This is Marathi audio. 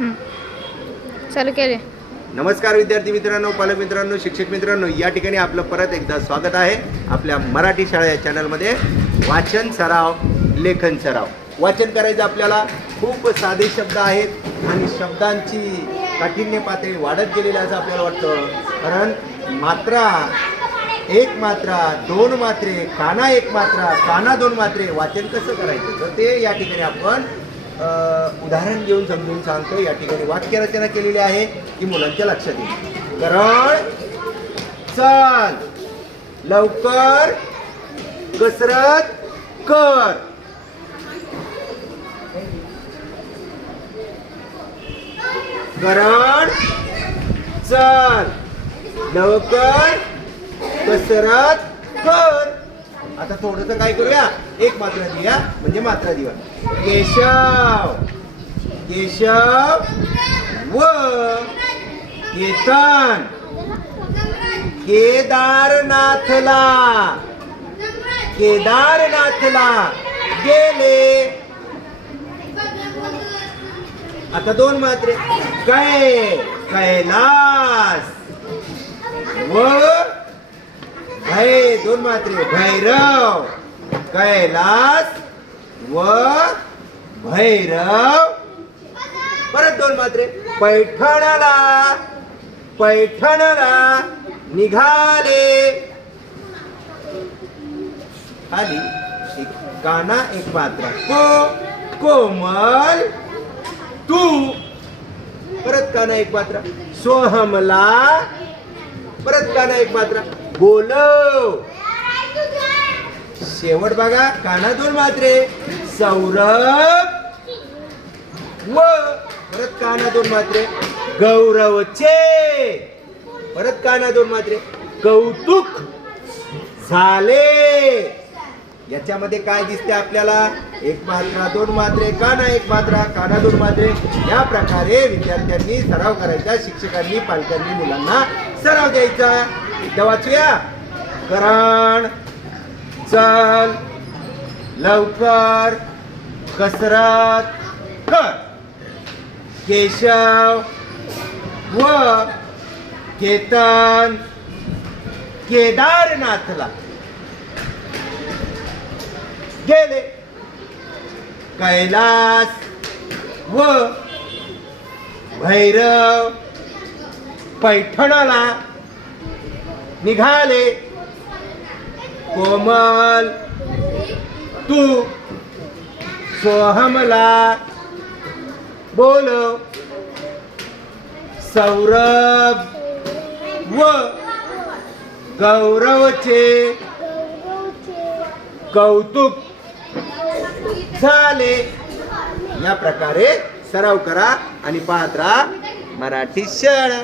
चालू केले. नमस्कार विद्यार्थी मित्रांनो पालक मित्रांनो शिक्षक मित्रांनो या ठिकाणी आपलं परत एकदा स्वागत आहे आपल्या मराठी शाळा या चॅनलमध्ये. वाचन सराव लेखन सराव. वाचन करायचं आपल्याला खूप साधे शब्द आहेत आणि शब्दांची काठिण्य पातळी वाढत गेलेली असं आपल्याला वाटतं. कारण मात्रा एक मात्रा दोन मात्रे काना एक मात्रा काना दोन मात्रे वाचन कसं करायचं? तर ते या ठिकाणी आपण उदाहरण घेऊन समजून सांगतो या ठिकाणी वाक्यरचना केलेली आहे की मुलांच्या लक्षात येईल. गरळ चल. लवकर कसरत कर. गरळ चल. लवकर कसरत कर. आता थोडस काय करूया? एक मात्रा देऊया म्हणजे मात्रा देऊया. केशव! केशव! व! केतन! केदारनाथला! केदारनाथला गेले! आता दोन मात्रे. कै कैलास! व! दोन मात्रे. भैरव कैलास व भैरव. परत दोन मात्रे. पैठणाला पैठणला निघाले. खाली एक काना एक पात्र. को कोमल तू. परत काना एक पात्र. सोहमला परत काना एक मात्रा. बोलव. शेवट बघा काना दोन मात्रे. सौरभ. व परत काना दोन मात्रे गौरवचे परत काना दोन मात्रे. कौतुक. झाले. याच्यामध्ये काय दिसते आपल्याला? एक मात्रा दोन मात्रे काना एक मात्रा काना दोन मात्रे? या प्रकारे विद्यार्थ्यांनी सराव करायचा शिक्षकांनी पालकांनी मुलांना सराव द्यायचा. एकदा वाचूया. करण चल लवकर कसरत कर. केशव व केतन केदारनाथला. गेले. कैलास व भैरव पैठणला निघाले. कोमल तू सोहमला बोलव सौरभ व गौरवचे कौतुक झाले. या प्रकारे सराव करा आणि पाहत राहा मराठी शाळा.